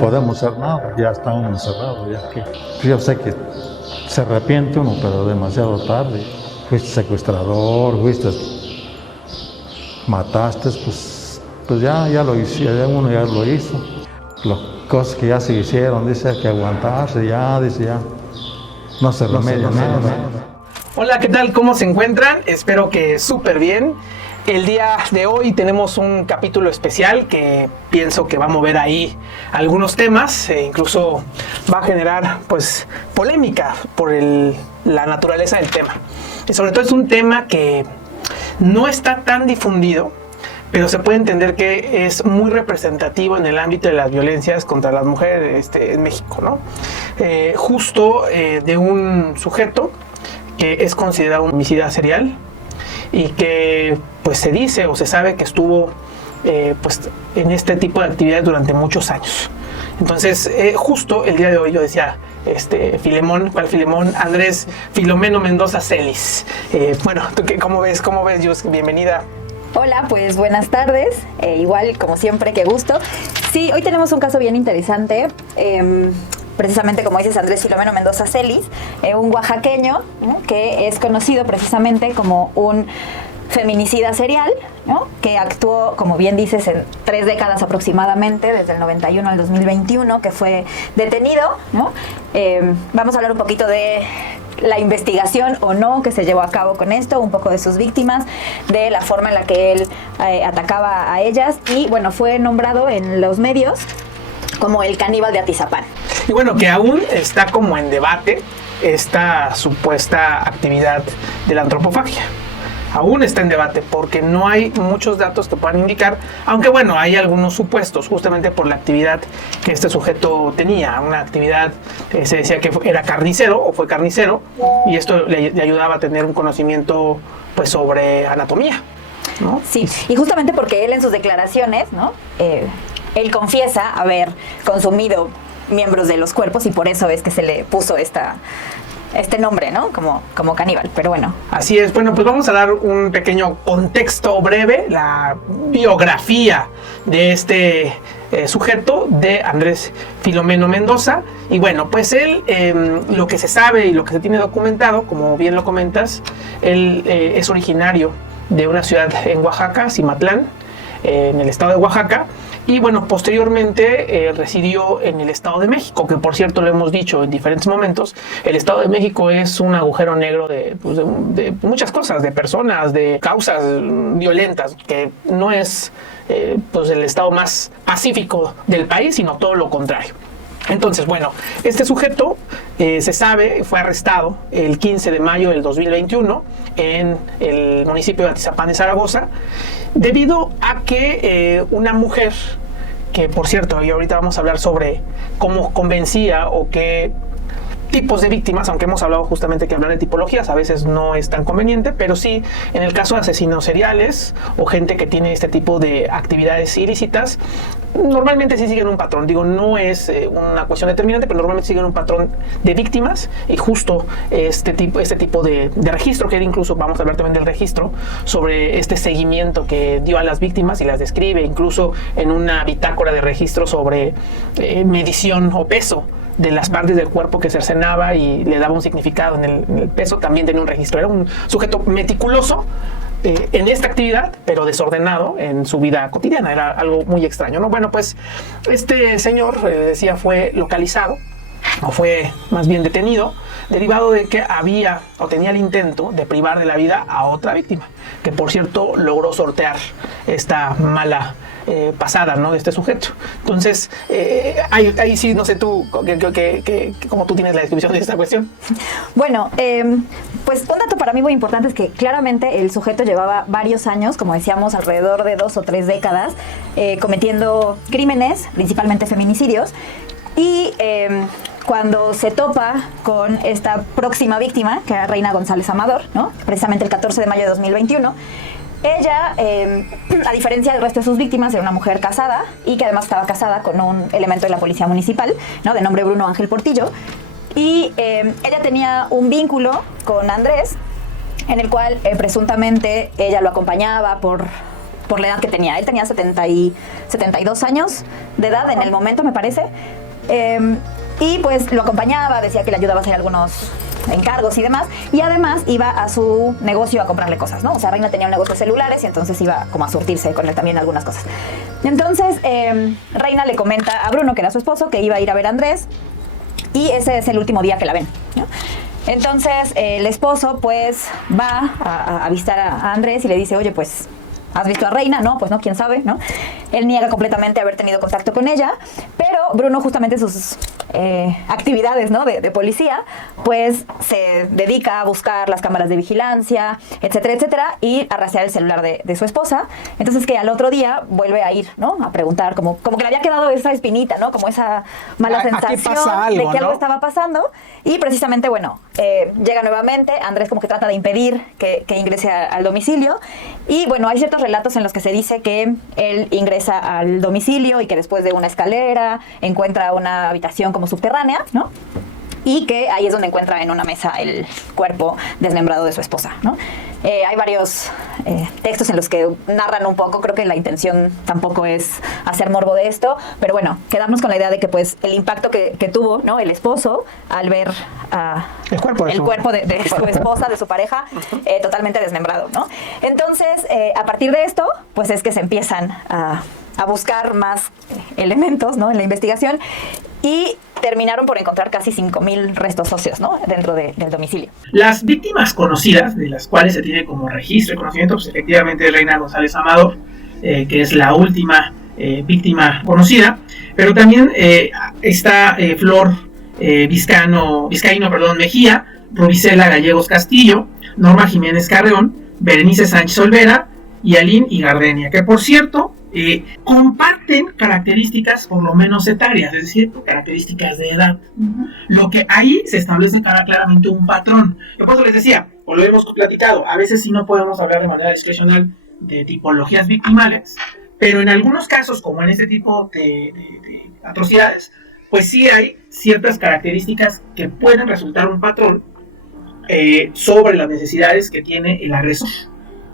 podemos hacer nada, ya estamos encerrados, ya que yo sé que se arrepiente uno, pero demasiado tarde. Fuiste secuestrador, mataste, pues ya lo hizo, ya uno ya lo hizo. Las cosas que ya se hicieron, dice que aguantarse, dice ya, no se remedia nada. Hola, ¿qué tal? ¿Cómo se encuentran? Espero que súper bien. El día de hoy tenemos un capítulo especial que pienso que va a mover ahí algunos temas e incluso va a generar pues polémica por la naturaleza del tema. Y sobre todo es un tema que no está tan difundido, pero se puede entender que es muy representativo en el ámbito de las violencias contra las mujeres en México, ¿no? Justo de un sujeto que es considerado un homicida serial y que pues se dice o se sabe que estuvo pues en este tipo de actividades durante muchos años. Entonces justo el día de hoy yo decía Filemón, ¿cuál Filemón? Andrés Filomeno Mendoza Celis. Bueno, ¿tú cómo ves, Yus? Bienvenida. Hola, pues buenas tardes, igual como siempre, qué gusto. Sí, hoy tenemos un caso bien interesante, precisamente como dices, Andrés Filomeno Mendoza Celis, un oaxaqueño, ¿no?, que es conocido precisamente como un feminicida serial, ¿no?, que actuó, como bien dices, en 3 décadas aproximadamente, desde el 91 al 2021, que fue detenido, ¿no? Vamos a hablar un poquito de la investigación o no que se llevó a cabo con esto, un poco de sus víctimas, de la forma en la que él atacaba a ellas y, bueno, fue nombrado en los medios como el caníbal de Atizapán. Y bueno, que aún está como en debate esta supuesta actividad de la antropofagia. Aún está en debate porque no hay muchos datos que puedan indicar, aunque bueno, hay algunos supuestos justamente por la actividad que este sujeto tenía, una actividad, se decía que era carnicero o fue carnicero y esto le ayudaba a tener un conocimiento pues sobre anatomía, ¿no? Sí, y justamente porque él en sus declaraciones, ¿no?, él confiesa haber consumido miembros de los cuerpos y por eso es que se le puso este nombre, ¿no?, como caníbal, pero bueno. Así es. Bueno, pues vamos a dar un pequeño contexto breve, la biografía de este sujeto, de Andrés Filomeno Mendoza. Y bueno, pues él, lo que se sabe y lo que se tiene documentado, como bien lo comentas, él es originario de una ciudad en Oaxaca, Cimatlán, en el estado de Oaxaca. Y bueno, posteriormente residió en el Estado de México, que por cierto lo hemos dicho en diferentes momentos, el Estado de México es un agujero negro de muchas cosas, de personas, de causas violentas, que no es pues el estado más pacífico del país, sino todo lo contrario. Entonces, bueno, este sujeto se sabe, fue arrestado el 15 de mayo del 2021 en el municipio de Atizapán de Zaragoza, debido a que una mujer, que por cierto, y ahorita vamos a hablar sobre cómo convencía o qué tipos de víctimas, aunque hemos hablado justamente que hablar de tipologías a veces no es tan conveniente, pero sí en el caso de asesinos seriales o gente que tiene este tipo de actividades ilícitas, normalmente sí siguen un patrón. Digo, no es una cuestión determinante, pero normalmente siguen un patrón de víctimas y justo este tipo de registro, que incluso vamos a hablar también del registro, sobre este seguimiento que dio a las víctimas y las describe incluso en una bitácora de registro sobre medición o peso de las partes del cuerpo que cercenaba y le daba un significado en el peso. También tenía un registro. Era un sujeto meticuloso en esta actividad, pero desordenado en su vida cotidiana. Era algo muy extraño, ¿no? Bueno, pues este señor, decía, fue localizado, o fue más bien detenido, derivado de que había o tenía el intento de privar de la vida a otra víctima, que por cierto logró sortear esta mala pasada, ¿no?, de este sujeto. Entonces, ahí sí, no sé tú, cómo tú tienes la descripción de esta cuestión. Bueno, pues un dato para mí muy importante es que claramente el sujeto llevaba varios años, como decíamos, alrededor de 2 o 3 décadas, cometiendo crímenes, principalmente feminicidios, y cuando se topa con esta próxima víctima, que era Reina González Amador, ¿no?, precisamente el 14 de mayo de 2021, ella, a diferencia del resto de sus víctimas, era una mujer casada y que además estaba casada con un elemento de la policía municipal, ¿no?, de nombre Bruno Ángel Portillo. Y ella tenía un vínculo con Andrés, en el cual presuntamente ella lo acompañaba por por la edad que tenía. Él tenía 72 años de edad en el momento, me parece. Y pues lo acompañaba, decía que le ayudaba a hacer algunos encargos y demás, y además iba a su negocio a comprarle cosas, ¿no? O sea, Reina tenía un negocio de celulares y entonces iba como a surtirse con él también algunas cosas. Entonces, Reina le comenta a Bruno, que era su esposo, que iba a ir a ver a Andrés, y ese es el último día que la ven, ¿no? Entonces, el esposo pues va a visitar a Andrés y le dice, oye, pues, ¿has visto a Reina? No, pues no, quién sabe, ¿no? Él niega completamente haber tenido contacto con ella, pero Bruno, justamente sus actividades, ¿no? de policía, pues se dedica a buscar las cámaras de vigilancia, etcétera, etcétera, y a rastrear el celular de su esposa. Entonces, que al otro día vuelve a ir, ¿no? A preguntar, como que le había quedado esa espinita, ¿no? Como esa mala sensación algo, de que algo ¿no? estaba pasando. Y precisamente, bueno, llega nuevamente, Andrés como que trata de impedir que ingrese al domicilio. Y bueno, hay ciertos relatos en los que se dice que él ingresa al domicilio y que después de una escalera encuentra una habitación como subterránea, ¿no? Y que ahí es donde encuentra en una mesa el cuerpo desmembrado de su esposa, ¿no? Hay varios textos en los que narran un poco, creo que la intención tampoco es hacer morbo de esto, pero bueno, quedarnos con la idea de que pues el impacto que tuvo, ¿no? El esposo al ver el cuerpo de su esposa, de su pareja, totalmente desmembrado, ¿no? Entonces, a partir de esto, pues es que se empiezan a buscar más elementos, ¿no? En la investigación, y terminaron por encontrar casi 5,000 restos óseos, ¿no? Dentro del domicilio. Las víctimas conocidas, de las cuales se tiene como registro y conocimiento, pues efectivamente es Reina González Amador, que es la última víctima conocida, pero también está Flor Vizcaíno Mejía, Rubicela Gallegos Castillo, Norma Jiménez Carreón, Berenice Sánchez Olvera y Aline y Gardenia, que por cierto comparten características por lo menos etarias, es decir, características de edad. Lo que ahí se establece claramente un patrón. Yo por eso les decía, o lo hemos platicado, a veces sí no podemos hablar de manera discrecional de tipologías victimales, pero en algunos casos, como en este tipo de atrocidades, pues sí hay ciertas características que pueden resultar un patrón sobre las necesidades que tiene el agresor.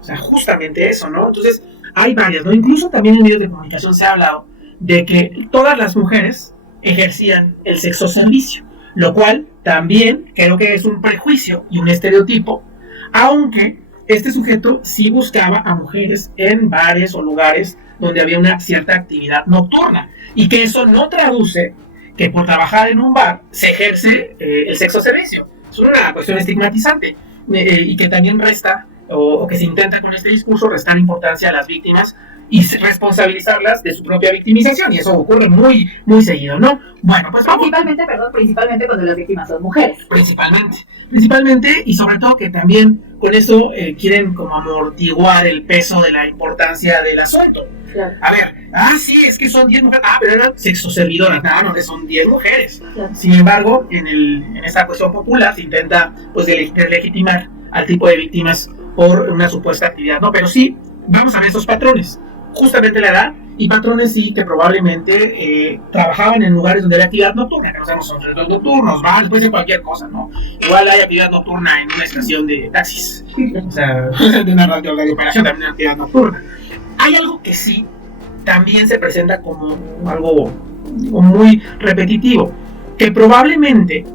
O sea, justamente eso, ¿no? Entonces, hay varias, ¿no? Incluso también en medios de comunicación se ha hablado de que todas las mujeres ejercían el sexo servicio, lo cual también creo que es un prejuicio y un estereotipo, aunque este sujeto sí buscaba a mujeres en bares o lugares donde había una cierta actividad nocturna, y que eso no traduce que por trabajar en un bar se ejerce el sexo servicio. Es una cuestión estigmatizante y que también resta, o que se intenta con este discurso restar importancia a las víctimas y responsabilizarlas de su propia victimización, y eso ocurre muy, muy seguido, ¿no? Bueno, pues Principalmente cuando las víctimas son mujeres. Principalmente, y sobre todo que también con eso quieren como amortiguar el peso de la importancia del asunto. Claro. A ver, sí, es que son 10 mujeres, pero eran sexoservidoras, no, son 10 mujeres. Claro. Sin embargo, en esta cuestión popular se intenta pues legitimar al tipo de víctimas por una supuesta actividad, ¿no? Pero sí, vamos a ver esos patrones, justamente la edad, y patrones sí que probablemente trabajaban en lugares donde había actividad nocturna, que no sabemos, son centros nocturnos, bares, puede ser cualquier cosa, ¿no? Igual hay actividad nocturna en una estación de taxis, o sea, de una radiooperación también hay actividad nocturna. Hay algo que sí también se presenta como algo muy repetitivo, que probablemente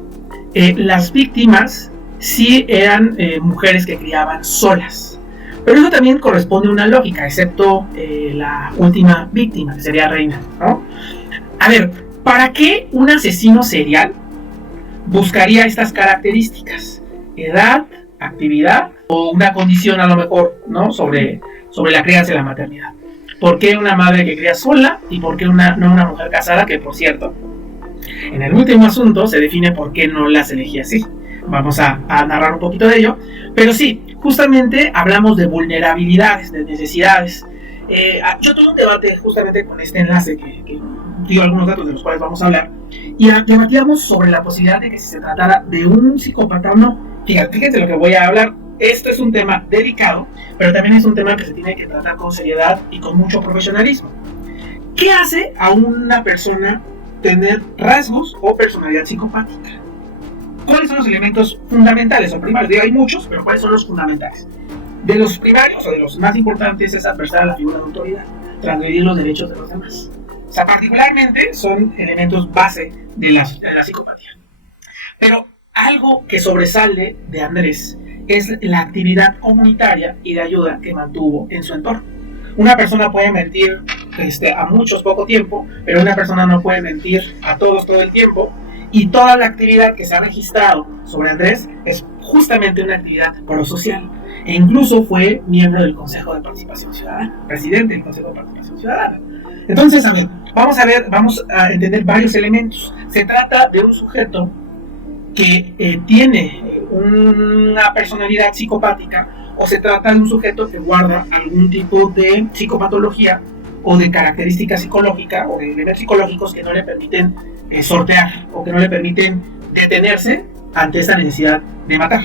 las víctimas sí eran mujeres que criaban solas. Pero eso también corresponde a una lógica, excepto la última víctima, que sería Reina, ¿no? A ver, ¿para qué un asesino serial buscaría estas características? Edad, actividad o una condición a lo mejor, ¿no? sobre la crianza y la maternidad. ¿Por qué una madre que cría sola y por qué no una mujer casada? Que por cierto, en el último asunto se define por qué no las elegía así. Vamos a narrar un poquito de ello, pero sí, justamente hablamos de vulnerabilidades, de necesidades. Yo tuve un debate justamente con este enlace que dio algunos datos de los cuales vamos a hablar, y debatíamos sobre la posibilidad de que si se tratara de un psicópata o no. Fíjense lo que voy a hablar. Esto es un tema delicado, pero también es un tema que se tiene que tratar con seriedad y con mucho profesionalismo. ¿Qué hace a una persona tener rasgos o personalidad psicopática? ¿Cuáles son los elementos fundamentales o primarios? Hay muchos, pero ¿cuáles son los fundamentales? De los primarios o de los más importantes es adversar a la figura de autoridad, transgredir los derechos de los demás. O sea, particularmente son elementos base de la psicopatía. Pero algo que sobresale de Andrés es la actividad comunitaria y de ayuda que mantuvo en su entorno. Una persona puede mentir a muchos poco tiempo, pero una persona no puede mentir a todos todo el tiempo, y toda la actividad que se ha registrado sobre Andrés es justamente una actividad prosocial, e incluso fue miembro del Consejo de Participación Ciudadana, presidente del Consejo de Participación Ciudadana. Entonces, vamos a entender varios elementos. Se trata de un sujeto que tiene una personalidad psicopática, o se trata de un sujeto que guarda algún tipo de psicopatología o de característica psicológica o de elementos psicológicos que no le permiten sortear o que no le permiten detenerse ante esta necesidad de matar.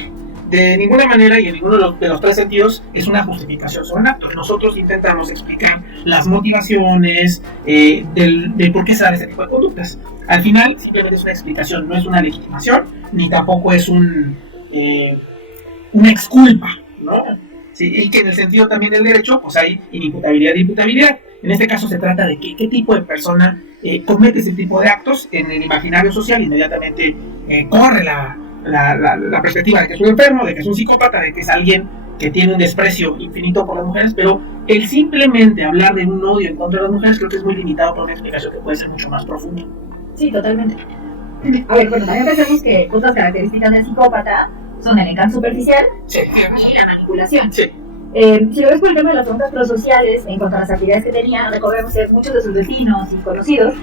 De ninguna manera y en ninguno de los tres sentidos es una justificación sobre un acto. Nosotros intentamos explicar las motivaciones de por qué se dan este tipo de conductas. Al final simplemente es una explicación, no es una legitimación, ni tampoco es una exculpa, ¿no? Sí, y que en el sentido también del derecho, pues hay inimputabilidad e imputabilidad. En este caso se trata de qué tipo de persona comete ese tipo de actos. En el imaginario social inmediatamente corre la perspectiva de que es un enfermo, de que es un psicópata, de que es alguien que tiene un desprecio infinito por las mujeres, pero el simplemente hablar de un odio en contra de las mujeres creo que es muy limitado por una explicación que puede ser mucho más profunda. Sí, totalmente. A ver, bueno, también pensemos que otras características del psicópata son el encanto superficial y la manipulación. Sí. Si lo ves por el tema de las preguntas prosociales, en cuanto a las actividades que tenía, recordemos que muchos de sus vecinos y conocidos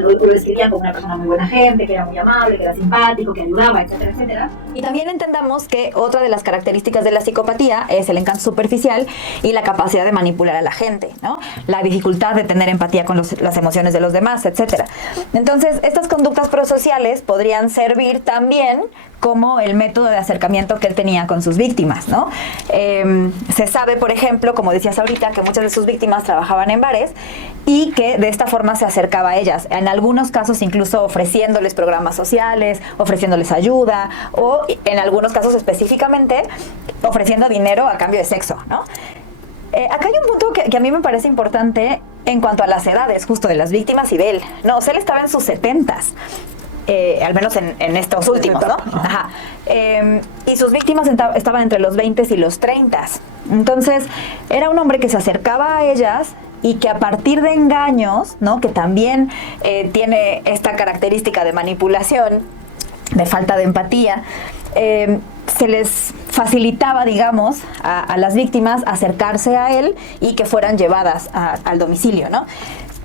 lo describían como una persona muy buena gente, que era muy amable, que era simpático, que ayudaba, etcétera, etcétera. Y también entendamos que otra de las características de la psicopatía es el encanto superficial y la capacidad de manipular a la gente, ¿no? La dificultad de tener empatía con las emociones de los demás, etcétera. Entonces, estas conductas prosociales podrían servir también como el método de acercamiento que él tenía con sus víctimas, ¿no? Se sabe, por ejemplo, como decías ahorita, que muchas de sus víctimas trabajaban en bares y que de esta forma se acercaba a ellas, en algunos casos incluso ofreciéndoles programas sociales, ofreciéndoles ayuda, o en algunos casos específicamente ofreciendo dinero a cambio de sexo, ¿no? Acá hay un punto que a mí me parece importante en cuanto a las edades justo de las víctimas y de él, ¿no? O sea, él estaba en sus 70s. Al menos en estos últimos, ¿no? Ajá. Y sus víctimas estaban entre los 20 y los 30. Entonces, era un hombre que se acercaba a ellas y que a partir de engaños, ¿no? Que también tiene esta característica de manipulación, de falta de empatía, se les facilitaba, digamos, a las víctimas acercarse a él y que fueran llevadas al domicilio, ¿no?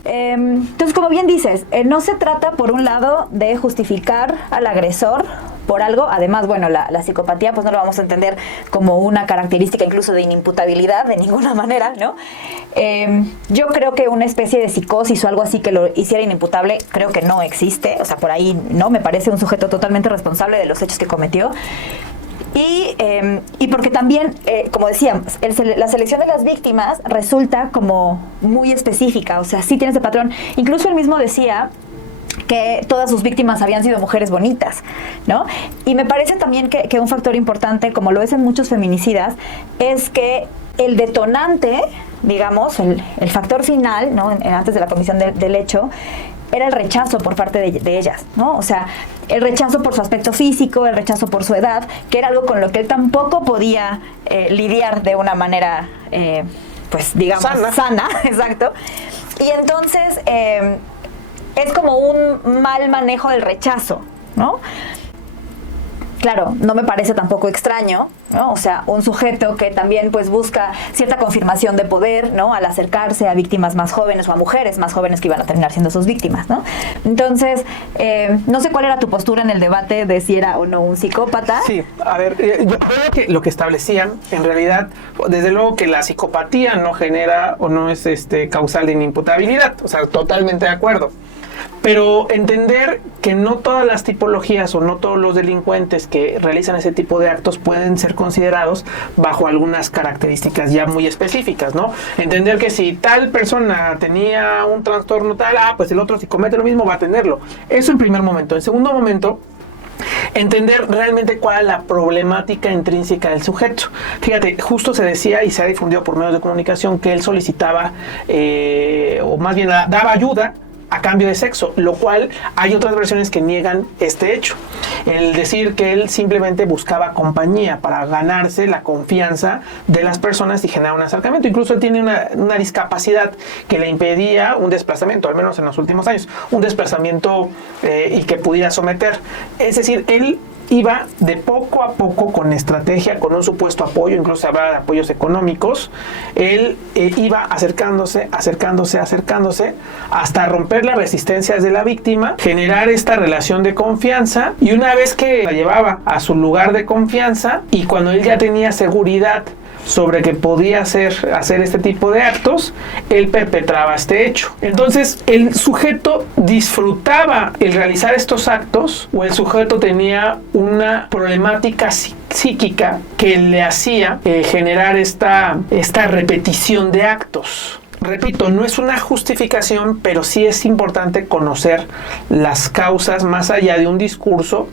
Entonces, como bien dices, no se trata por un lado de justificar al agresor por algo. Además, bueno, la psicopatía pues no lo vamos a entender como una característica incluso de inimputabilidad de ninguna manera, ¿no? Yo creo que una especie de psicosis o algo así que lo hiciera inimputable creo que no existe. O sea, por ahí no me parece un sujeto totalmente responsable de los hechos que cometió. Y porque también, como decíamos, la selección de las víctimas resulta como muy específica, o sea, sí tiene ese patrón. Incluso él mismo decía que todas sus víctimas habían sido mujeres bonitas, ¿no? Y me parece también que un factor importante, como lo es en muchos feminicidas, es que el detonante, digamos, el factor final, ¿no? Antes de la comisión del hecho, era el rechazo por parte de ellas, ¿no? O sea, el rechazo por su aspecto físico, el rechazo por su edad, que era algo con lo que él tampoco podía lidiar de una manera, pues, digamos, sana, exacto. Y entonces, es como un mal manejo del rechazo, ¿no? Claro, no me parece tampoco extraño, ¿no? O sea, un sujeto que también pues busca cierta confirmación de poder, ¿no? Al acercarse a víctimas más jóvenes o a mujeres más jóvenes que iban a terminar siendo sus víctimas, ¿no? Entonces, no sé cuál era tu postura en el debate de si era o no un psicópata. Sí, a ver, yo creo que lo que establecían, en realidad, desde luego que la psicopatía no genera o no es causal de inimputabilidad, o sea, totalmente de acuerdo. Pero entender que no todas las tipologías o no todos los delincuentes que realizan ese tipo de actos pueden ser considerados bajo algunas características ya muy específicas, ¿no? Entender que si tal persona tenía un trastorno tal, pues el otro si comete lo mismo va a tenerlo. Eso en primer momento. En segundo momento, entender realmente cuál es la problemática intrínseca del sujeto. Fíjate, justo se decía y se ha difundido por medios de comunicación que él solicitaba, o más bien daba ayuda a cambio de sexo, lo cual hay otras versiones que niegan este hecho. El decir que él simplemente buscaba compañía para ganarse la confianza de las personas y generar un acercamiento. Incluso él tiene una discapacidad que le impedía un desplazamiento, al menos en los últimos años, un desplazamiento y que pudiera someter. Es decir, él iba de poco a poco con estrategia, con un supuesto apoyo, incluso se hablaba de apoyos económicos. Él iba acercándose hasta romper las resistencias de la víctima, generar esta relación de confianza, y una vez que la llevaba a su lugar de confianza y cuando él ya tenía seguridad sobre que podía hacer este tipo de actos, él perpetraba este hecho. Entonces, el sujeto disfrutaba el realizar estos actos, o el sujeto tenía una problemática psíquica que le hacía generar esta repetición de actos. Repito, no es una justificación, pero sí es importante conocer las causas más allá de un discurso,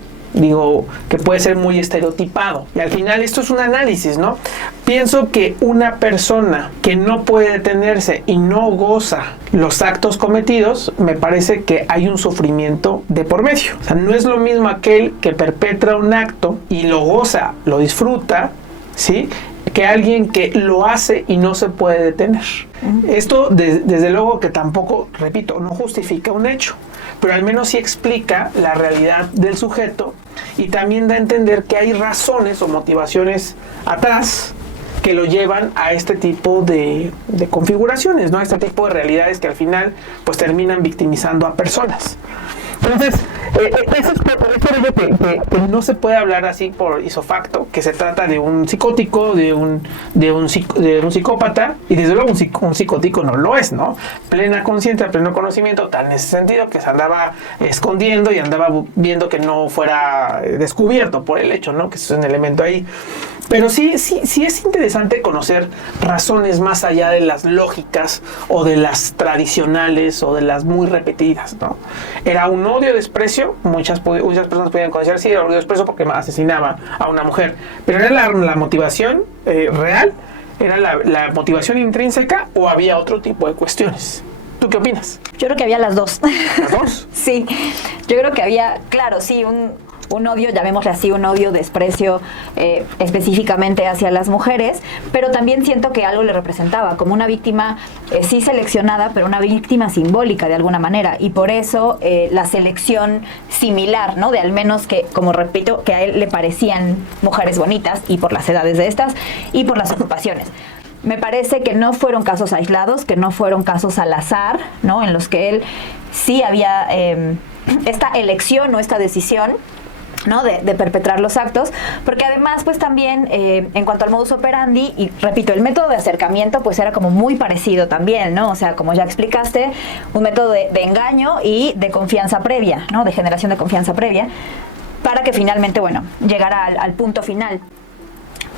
que puede ser muy estereotipado. Y al final esto es un análisis, ¿no? Pienso que una persona que no puede detenerse y no goza los actos cometidos, me parece que hay un sufrimiento de por medio. O sea, no es lo mismo aquel que perpetra un acto y lo goza, lo disfruta, ¿sí?, que alguien que lo hace y no se puede detener. Esto, desde luego que tampoco, repito, no justifica un hecho, pero al menos sí explica la realidad del sujeto y también da a entender que hay razones o motivaciones atrás que lo llevan a este tipo de configuraciones, ¿no? A este tipo de realidades que al final pues terminan victimizando a personas. Entonces, eso es por ello que no se puede hablar así por isofacto, que se trata de un psicótico, de un psicópata, y desde luego un psicótico no lo es, ¿no? Plena conciencia, pleno conocimiento, tal en ese sentido, que se andaba escondiendo y andaba viendo que no fuera descubierto por el hecho, ¿no? Que eso es un elemento ahí. Pero sí es interesante conocer razones más allá de las lógicas o de las tradicionales o de las muy repetidas, ¿no? Era un odio-desprecio, muchas personas podían considerar, sí, era odio-desprecio porque asesinaba a una mujer, pero era la motivación real, era la motivación intrínseca, o había otro tipo de cuestiones. ¿Tú qué opinas? Yo creo que había las dos. ¿Las dos? Sí, yo creo que había, claro, sí, un odio, llamémosle así, un odio, desprecio específicamente hacia las mujeres, pero también siento que algo le representaba, como una víctima sí seleccionada, pero una víctima simbólica de alguna manera, y por eso la selección similar, ¿no? De al menos que, como repito, que a él le parecían mujeres bonitas, y por las edades de estas, y por las ocupaciones. Me parece que no fueron casos aislados, que no fueron casos al azar, ¿no? En los que él sí había esta elección o esta decisión, ¿no? de perpetrar los actos, porque además pues también en cuanto al modus operandi, y repito, el método de acercamiento pues era como muy parecido también, ¿no? O sea, como ya explicaste, un método de engaño y de confianza previa, ¿no? De generación de confianza previa, para que finalmente, bueno, llegara al punto final.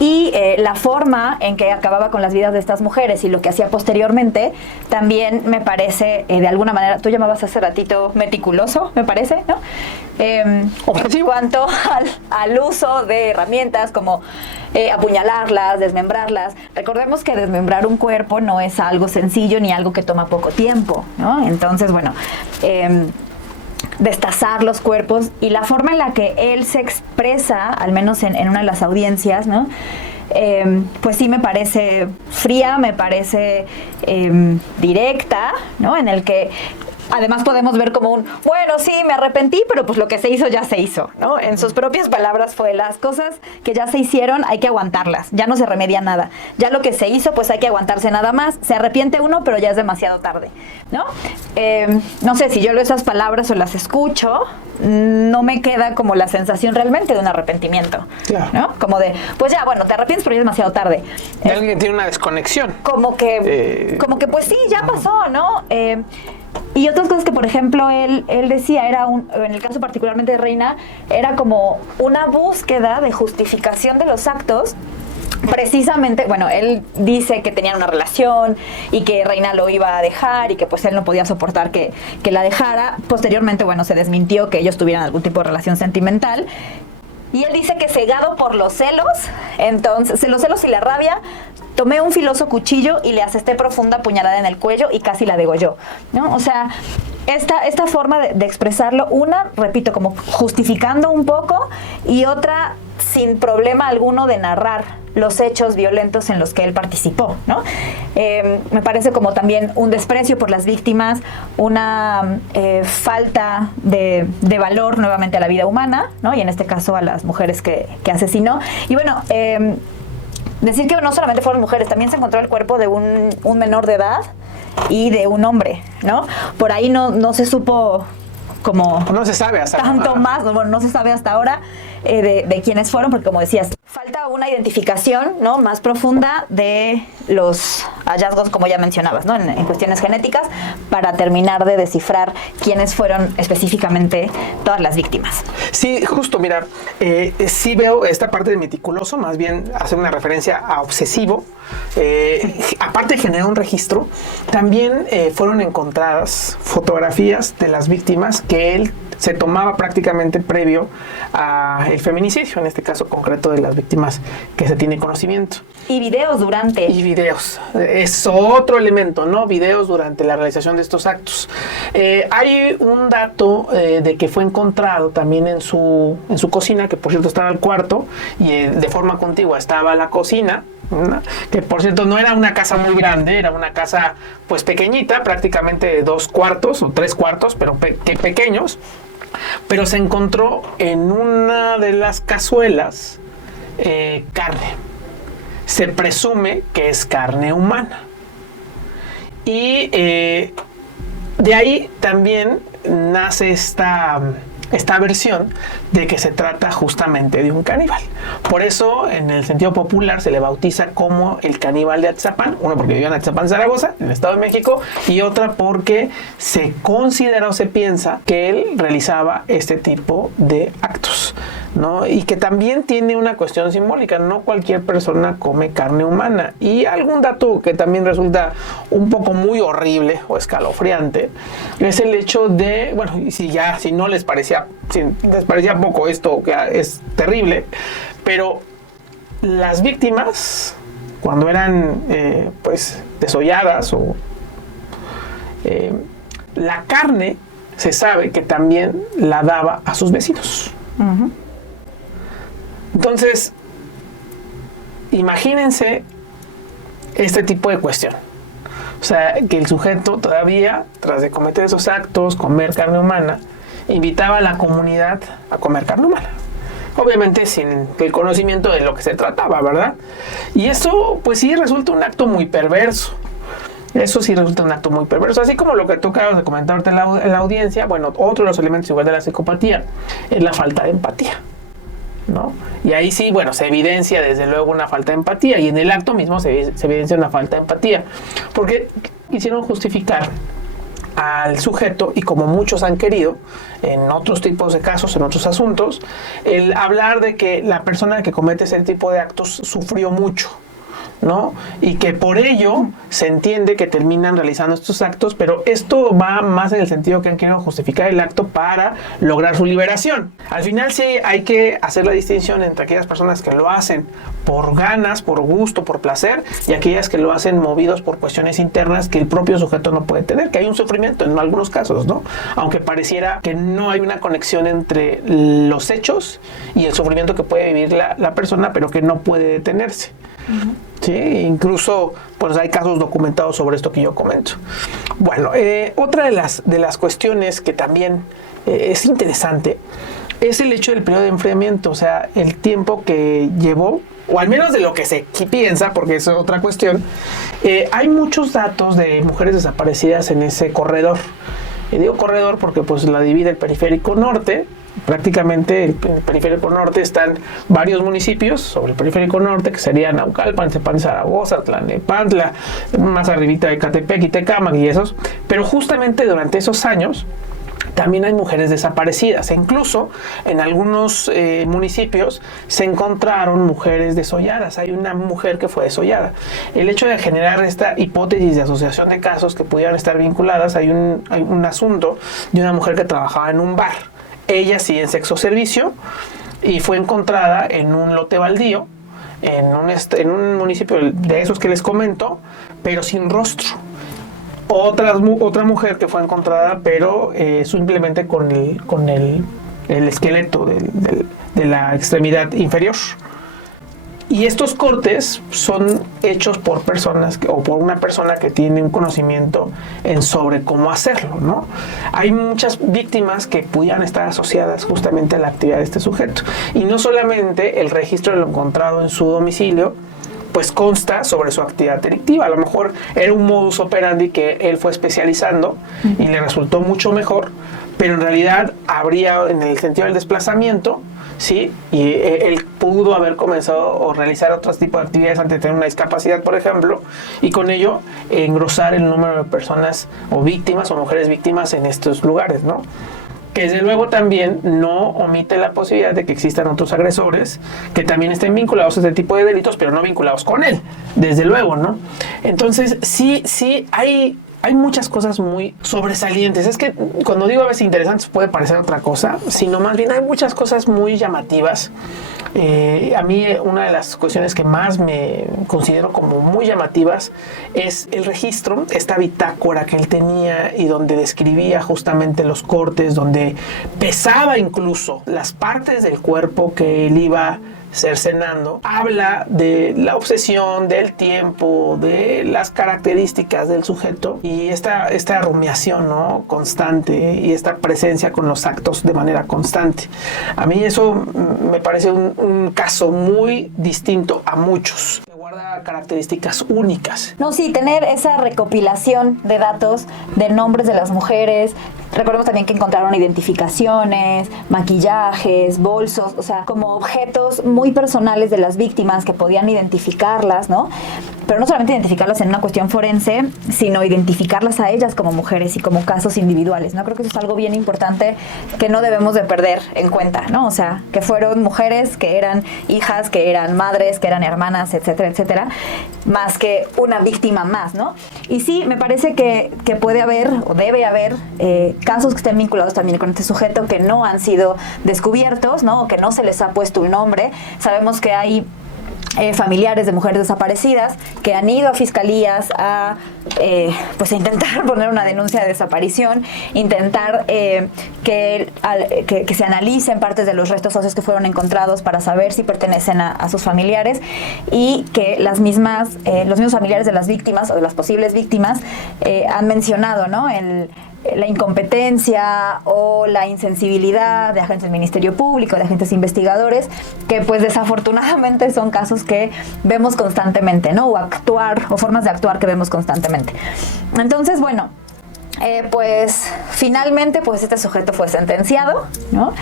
Y la forma en que acababa con las vidas de estas mujeres y lo que hacía posteriormente también me parece, de alguna manera, tú llamabas hace ratito meticuloso, me parece, ¿no? En cuanto al uso de herramientas como apuñalarlas, desmembrarlas. Recordemos que desmembrar un cuerpo no es algo sencillo ni algo que toma poco tiempo, ¿no? Entonces, bueno, destazar los cuerpos, y la forma en la que él se expresa, al menos en una de las audiencias, ¿no? Pues sí me parece fría, me parece directa, ¿no? En el que además podemos ver como bueno, sí, me arrepentí, pero pues lo que se hizo ya se hizo, ¿no? En sus propias palabras fue: las cosas que ya se hicieron hay que aguantarlas, ya no se remedia nada, ya lo que se hizo pues hay que aguantarse nada más, se arrepiente uno, pero ya es demasiado tarde, ¿no? No sé, si yo leo esas palabras o las escucho, no me queda como la sensación realmente de un arrepentimiento, claro, ¿no? Como de, pues ya, bueno, te arrepientes, pero ya es demasiado tarde. Alguien tiene una desconexión. Como que pues sí, ya pasó, ¿no? Y otras cosas que, por ejemplo, él decía, en el caso particularmente de Reina, era como una búsqueda de justificación de los actos. Precisamente, bueno, él dice que tenían una relación y que Reina lo iba a dejar y que pues él no podía soportar que la dejara. Posteriormente, bueno, se desmintió que ellos tuvieran algún tipo de relación sentimental. Y él dice que cegado por los celos, entonces, los celos y la rabia, tomé un filoso cuchillo y le asesté profunda puñalada en el cuello y casi la degolló, ¿no? O sea, esta forma de expresarlo, una, repito, como justificando un poco, y otra, sin problema alguno de narrar los hechos violentos en los que él participó, ¿no? Me parece como también un desprecio por las víctimas, una falta de valor nuevamente a la vida humana, ¿no? Y en este caso a las mujeres que asesinó. Y bueno, decir que no solamente fueron mujeres, también se encontró el cuerpo de un menor de edad y de un hombre, ¿no? Por ahí no se supo como... No se sabe hasta tanto ahora. más, bueno, no se sabe hasta ahora de quiénes fueron, porque como decías, falta una identificación, ¿no?, más profunda de los hallazgos, como ya mencionabas, ¿no?, en cuestiones genéticas, para terminar de descifrar quiénes fueron específicamente todas las víctimas. Sí, justo, mira, sí veo esta parte de meticuloso, más bien hacer una referencia a obsesivo. Aparte de generar un registro, también fueron encontradas fotografías de las víctimas que él se tomaba prácticamente previo al feminicidio, en este caso concreto de las víctimas que se tiene conocimiento. Y videos durante. Y videos. Es otro elemento, ¿no? Videos durante la realización de estos actos. Hay un dato de que fue encontrado también en su cocina, que por cierto estaba el cuarto, y de forma contigua estaba la cocina, ¿no? Que por cierto no era una casa muy grande, era una casa pues pequeñita, prácticamente de 2 cuartos o 3 cuartos, pero pequeños. Pero se encontró en una de las cazuelas carne. Se presume que es carne humana. Y de ahí también nace esta versión de que se trata justamente de un caníbal. Por eso, en el sentido popular, se le bautiza como el caníbal de Atzapán. Uno, porque vivió en Atzapán, Zaragoza, en el Estado de México, y otra porque se considera o se piensa que él realizaba este tipo de actos, ¿no? Y que también tiene una cuestión simbólica. No cualquier persona come carne humana. Y algún dato que también resulta un poco muy horrible o escalofriante es el hecho de, bueno, si no les parecía poco esto, que es terrible, pero las víctimas, cuando eran pues desolladas o la carne, se sabe que también la daba a sus vecinos. Uh-huh. Entonces, imagínense este tipo de cuestión. O sea, que el sujeto todavía, tras de cometer esos actos, comer carne humana, invitaba a la comunidad a comer carne humana. Obviamente sin el conocimiento de lo que se trataba, ¿verdad? Y eso, pues sí, resulta un acto muy perverso. Eso sí resulta un acto muy perverso. Así como lo que tú acabas de comentar en la audiencia, bueno, otro de los elementos igual de la psicopatía es la falta de empatía, ¿no? Y ahí sí, bueno, se evidencia desde luego una falta de empatía, y en el acto mismo se evidencia una falta de empatía, porque quisieron justificar al sujeto, y como muchos han querido en otros tipos de casos, en otros asuntos, el hablar de que la persona que comete ese tipo de actos sufrió mucho, ¿no? Y que por ello se entiende que terminan realizando estos actos, pero esto va más en el sentido que han querido justificar el acto para lograr su liberación. Al final sí hay que hacer la distinción entre aquellas personas que lo hacen por ganas, por gusto, por placer, y aquellas que lo hacen movidos por cuestiones internas que el propio sujeto no puede tener, que hay un sufrimiento en algunos casos, ¿no? Aunque pareciera que no hay una conexión entre los hechos y el sufrimiento que puede vivir la persona, pero que no puede detenerse. Uh-huh. Sí, incluso pues hay casos documentados sobre esto que yo comento. Bueno, otra de las cuestiones que también es interesante es el hecho del periodo de enfriamiento, o sea, el tiempo que llevó, o al menos de lo que se piensa, porque es otra cuestión. Hay muchos datos de mujeres desaparecidas en ese corredor. Y digo corredor porque pues la divide el periférico norte. Prácticamente en el periférico norte están varios municipios sobre el periférico norte, que serían Naucalpan, Tepán, Zaragoza, Tlalnepantla, más arribita de Ecatepec y Tecámac y esos. Pero justamente durante esos años también hay mujeres desaparecidas, e incluso en algunos municipios se encontraron mujeres desolladas. Hay una mujer que fue desollada. El hecho de generar esta hipótesis de asociación de casos que pudieran estar vinculadas, hay un asunto de una mujer que trabajaba en un bar. Ella sí en sexo servicio, y fue encontrada en un lote baldío, en un municipio de esos que les comento, pero sin rostro. Otra mujer que fue encontrada, pero simplemente con el esqueleto de la extremidad inferior. Y estos cortes son hechos por personas o por una persona que tiene un conocimiento sobre cómo hacerlo, ¿no? Hay muchas víctimas que pudieran estar asociadas justamente a la actividad de este sujeto. Y no solamente el registro de lo encontrado en su domicilio, pues consta sobre su actividad delictiva. A lo mejor era un modus operandi que él fue especializando y le resultó mucho mejor, pero en realidad habría, en el sentido del desplazamiento, ¿sí? Y él pudo haber comenzado o realizar otros tipos de actividades antes de tener una discapacidad, por ejemplo, y con ello engrosar el número de personas o víctimas o mujeres víctimas en estos lugares, ¿no? Que desde luego también no omite la posibilidad de que existan otros agresores que también estén vinculados a este tipo de delitos, pero no vinculados con él, desde luego, ¿no? Entonces, sí, hay muchas cosas muy sobresalientes. Es que cuando digo a veces interesantes puede parecer otra cosa, sino más bien hay muchas cosas muy llamativas. A mí una de las cuestiones que más me considero como muy llamativas es el registro, esta bitácora que él tenía y donde describía justamente los cortes, donde pesaba incluso las partes del cuerpo que él iba cercenando. Habla de la obsesión, del tiempo, de las características del sujeto y esta rumiación, ¿no?, constante, y esta presencia con los actos de manera constante. A mí eso me parece un caso muy distinto a muchos. Guarda características únicas. No, sí, tener esa recopilación de datos, de nombres de las mujeres. Recordemos también que encontraron identificaciones, maquillajes, bolsos, o sea, como objetos muy personales de las víctimas que podían identificarlas, ¿no? Pero no solamente identificarlas en una cuestión forense, sino identificarlas a ellas como mujeres y como casos individuales, ¿no? Creo que eso es algo bien importante que no debemos de perder en cuenta, ¿no? O sea, que fueron mujeres, que eran hijas, que eran madres, que eran hermanas, etcétera, etcétera, más que una víctima más, ¿no? Y sí, me parece que puede haber o debe haber casos que estén vinculados también con este sujeto que no han sido descubiertos, ¿no? O que no se les ha puesto un nombre. Sabemos que hay familiares de mujeres desaparecidas que han ido a fiscalías a pues a intentar poner una denuncia de desaparición, intentar que se analicen partes de los restos óseos que fueron encontrados para saber si pertenecen a sus familiares, y que los mismos familiares de las víctimas o de las posibles víctimas han mencionado, ¿no?, la incompetencia o la insensibilidad de agentes del Ministerio Público, de agentes investigadores, que pues desafortunadamente son casos que vemos constantemente, ¿no? O formas de actuar que vemos constantemente. Entonces, bueno, pues finalmente pues este sujeto fue sentenciado, ¿no?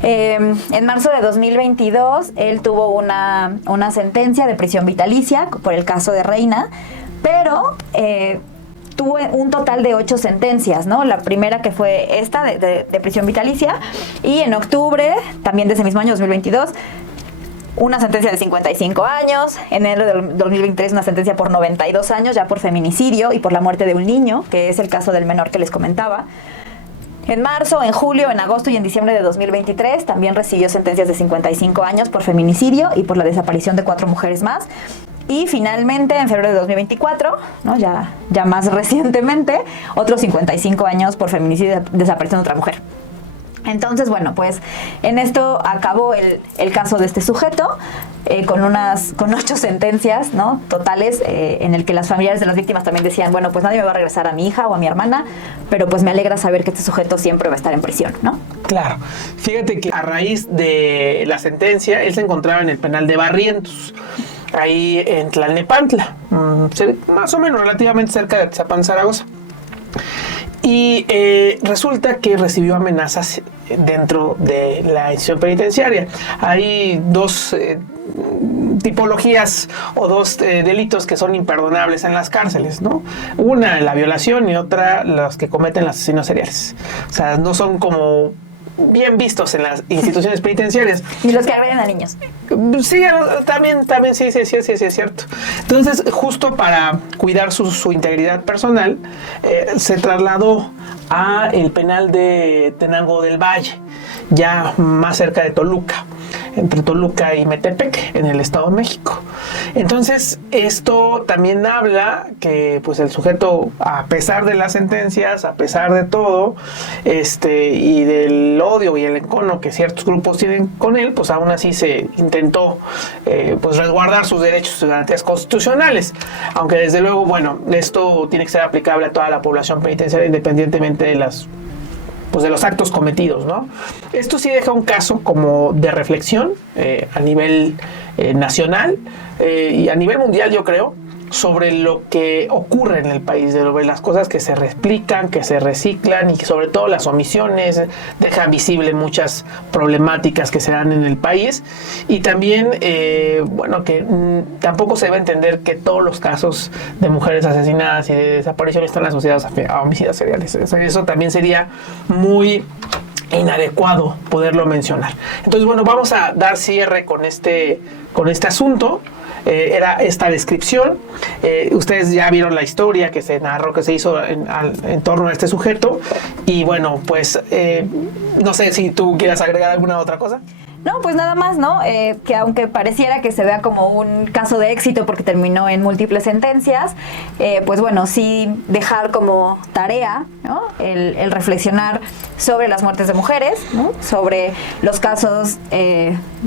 En marzo de 2022 él tuvo una sentencia de prisión vitalicia por el caso de Reina, pero tuvo un total de 8 sentencias, ¿no? La primera que fue esta de prisión vitalicia, y en octubre, también de ese mismo año, 2022, una sentencia de 55 años, en enero del 2023 una sentencia por 92 años, ya por feminicidio y por la muerte de un niño, que es el caso del menor que les comentaba. En marzo, en julio, en agosto y en diciembre de 2023 también recibió sentencias de 55 años por feminicidio y por la desaparición de 4 mujeres más. Y finalmente, en febrero de 2024, ¿no?, ya más recientemente, otros 55 años por feminicidio y desaparición de otra mujer. Entonces, bueno, pues en esto acabó el caso de este sujeto, con 8 sentencias, ¿no?, totales, en el que las familiares de las víctimas también decían, bueno, pues nadie me va a regresar a mi hija o a mi hermana, pero pues me alegra saber que este sujeto siempre va a estar en prisión, ¿no? Claro. Fíjate que a raíz de la sentencia, él se encontraba en el penal de Barrientos, ahí en Tlalnepantla, más o menos relativamente cerca de Tizapán, Zaragoza. Y resulta que recibió amenazas dentro de la institución penitenciaria. Hay 2 tipologías o 2 delitos que son imperdonables en las cárceles, ¿no? Una, la violación, y otra, los que cometen los asesinos seriales. O sea, no son como bien vistos en las instituciones penitenciarias. Y los que agreden a niños. Sí, también sí, es cierto. Entonces, justo para cuidar su integridad personal, se trasladó a el penal de Tenango del Valle, ya más cerca de Toluca, entre Toluca y Metepec, en el Estado de México. Entonces, esto también habla que pues el sujeto, a pesar de las sentencias, a pesar de todo, y del odio y el encono que ciertos grupos tienen con él, pues aún así se intentó pues resguardar sus derechos y garantías constitucionales. Aunque desde luego, bueno, esto tiene que ser aplicable a toda la población penitenciaria independientemente de de los actos cometidos, ¿no? Esto sí deja un caso como de reflexión a nivel nacional y a nivel mundial, yo creo, sobre lo que ocurre en el país, sobre las cosas que se replican, que se reciclan y sobre todo las omisiones, dejan visible muchas problemáticas que se dan en el país y también, bueno, que tampoco se debe entender que todos los casos de mujeres asesinadas y de desaparición están asociados a homicidios seriales. Eso también sería muy inadecuado poderlo mencionar. Entonces, bueno, vamos a dar cierre con este asunto. Era esta descripción. Ustedes ya vieron la historia que se narró, que se hizo en torno a este sujeto. Y bueno, pues no sé si tú quieras agregar alguna otra cosa. No, pues nada más, ¿no? Que aunque pareciera que se vea como un caso de éxito porque terminó en múltiples sentencias, pues bueno, sí dejar como tarea, ¿no? El reflexionar sobre las muertes de mujeres, ¿no? Sobre los casos,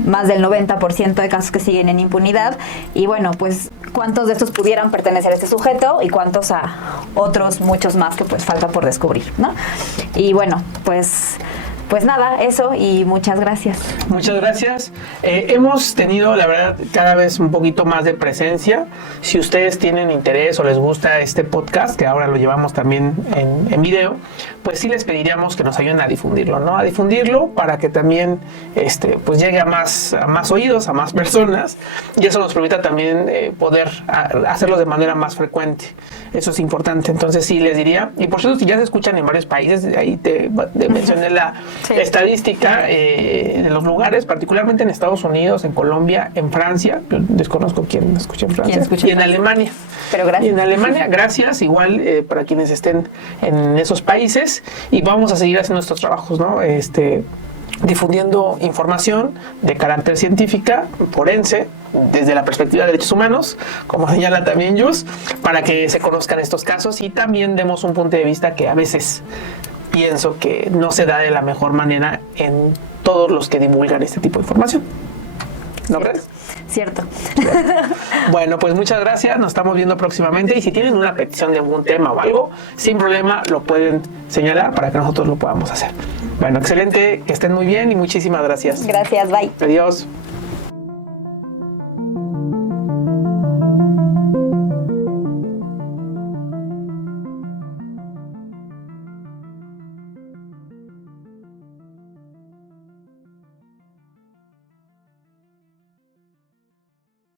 más del 90% de casos que siguen en impunidad, y bueno, pues cuántos de estos pudieran pertenecer a este sujeto y cuántos a otros, muchos más que pues falta por descubrir, ¿no? Y bueno, pues nada, eso, y muchas gracias. Muchas gracias. Hemos tenido, la verdad, cada vez un poquito más de presencia. Si ustedes tienen interés o les gusta este podcast, que ahora lo llevamos también en video, pues sí les pediríamos que nos ayuden a difundirlo, ¿no? A difundirlo para que también pues llegue a más oídos, a más personas, y eso nos permita también poder hacerlo de manera más frecuente. Eso es importante. Entonces sí les diría, y por cierto, si ya se escuchan en varios países, ahí te mencioné la estadística de los lugares, particularmente en Estados Unidos, en Colombia, en Francia. Yo desconozco quién escucha en Francia. Y en Alemania. Pero gracias. Y en Alemania, gracias, igual para quienes estén en esos países. Y vamos a seguir haciendo estos trabajos, ¿no? Difundiendo información de carácter científica, forense, desde la perspectiva de derechos humanos, como señala también Yus, para que se conozcan estos casos y también demos un punto de vista que a veces pienso que no se da de la mejor manera en todos los que divulgan este tipo de información. ¿No crees? Cierto. Bueno, pues muchas gracias, nos estamos viendo próximamente y si tienen una petición de algún tema o algo, sin problema lo pueden señalar para que nosotros lo podamos hacer. Bueno, excelente, que estén muy bien y muchísimas gracias. Gracias, bye. Adiós.